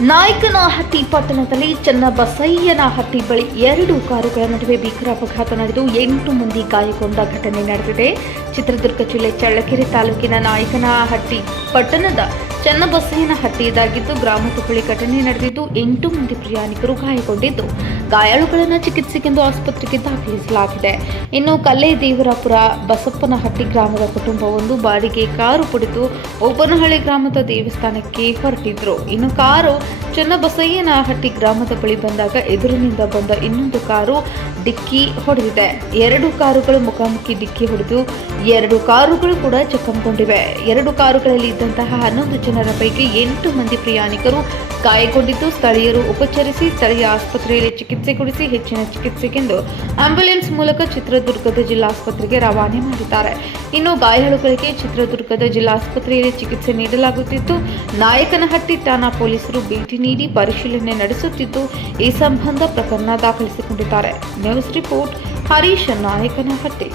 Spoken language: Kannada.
ನಾಯಕನಹಟ್ಟಿ ಪಟ್ಟಣದಲ್ಲಿ ಚನ್ನಬಸಯ್ಯನಹಟ್ಟಿ ಬಳಿ ಎರಡು ಕಾರುಗಳ ನಡುವೆ ಭೀಕರ ಅಪಘಾತ ನಡೆದು ಎಂಟು ಮಂದಿ ಗಾಯಗೊಂಡ ಘಟನೆ ನಡೆದಿದೆ. ಚಿತ್ರದುರ್ಗ ಜಿಲ್ಲೆ ಚಳ್ಳಕೆರೆ ತಾಲೂಕಿನ ನಾಯಕನಹಟ್ಟಿ ಪಟ್ಟಣದ ಚನ್ನಬಸಯ್ಯನಹಟ್ಟಿ ಇದಾಗಿದ್ದು ಗ್ರಾಮದ ಬಳಿ ಘಟನೆ ನಡೆದಿದ್ದು ಎಂಟು ಮಂದಿ ಪ್ರಯಾಣಿಕರು ಗಾಯಗೊಂಡಿದ್ದು. ಗಾಯಾಳುಗಳನ್ನು ಚಿಕಿತ್ಸೆಗೆಂದು ಆಸ್ಪತ್ರೆಗೆ ದಾಖಲಿಸಲಾಗಿದೆ. ಇನ್ನು ಕಲ್ಲೆ ದೇವರಾಪುರ ಬಸಪ್ಪನಹಟ್ಟಿ ಗ್ರಾಮದ ಕುಟುಂಬವೊಂದು ಬಾಡಿಗೆ ಕಾರು ಪಡೆದು ಒಬ್ಬನಹಳ್ಳಿ ಗ್ರಾಮದ ದೇವಸ್ಥಾನಕ್ಕೆ ಹೊರಟಿದ್ರು. ಇನ್ನು ಕಾರು ಚನ್ನಬಸಯ್ಯನಹಟ್ಟಿ ಗ್ರಾಮದ ಬಳಿ ಬಂದಾಗ ಎದುರಿನಿಂದ ಬಂದ ಇನ್ನೊಂದು ಕಾರು ಡಿಕ್ಕಿ ಹೊಡೆದಿದೆ. ಎರಡು ಕಾರುಗಳು ಮುಖಾಮುಖಿ ಡಿಕ್ಕಿ ಹೊಡೆದು ಎರಡು ಕಾರುಗಳು ಕೂಡ ಚಕ್ಕಂಗೊಂಡಿವೆ ಎರಡು ಕಾರುಗಳಲ್ಲಿ ಇದ್ದಂತಹ ಹನ್ನೊಂದು ಜನರ ಪೈಕಿ ಎಂಟು ಮಂದಿ ಪ್ರಯಾಣಿಕರು ಗಾಯಗೊಂಡಿದ್ದು ಸ್ಥಳೀಯರು ಉಪಚರಿಸಿ ಸ್ಥಳೀಯ ಆಸ್ಪತ್ರೆಯಲ್ಲಿ ಚಿಕಿತ್ಸೆ ಕೊಡಿಸಿ ಹೆಚ್ಚಿನ ಚಿಕಿತ್ಸೆಗೆಂದು ಆಂಬ್ಯುಲೆನ್ಸ್ ಮೂಲಕ ಚಿತ್ರದುರ್ಗದ ಜಿಲ್ಲಾಸ್ಪತ್ರೆಗೆ ರವಾನೆ ಮಾಡಿದ್ದಾರೆ. ಇನ್ನು ಗಾಯಾಳುಗಳಿಗೆ ಚಿತ್ರದುರ್ಗದ ಜಿಲ್ಲಾಸ್ಪತ್ರೆಯಲ್ಲಿ ಚಿಕಿತ್ಸೆ ನೀಡಲಾಗುತ್ತಿದ್ದು, ನಾಯಕನಹಟ್ಟಿ ಠಾಣಾ ಪೊಲೀಸರು ಭೇಟಿ ನೀಡಿ ಪರಿಶೀಲನೆ ನಡೆಸುತ್ತಿದ್ದು, ಈ ಸಂಬಂಧ ಪ್ರಕರಣ ದಾಖಲಿಸಿಕೊಂಡಿದ್ದಾರೆ. News report Harish Nayakanahatti.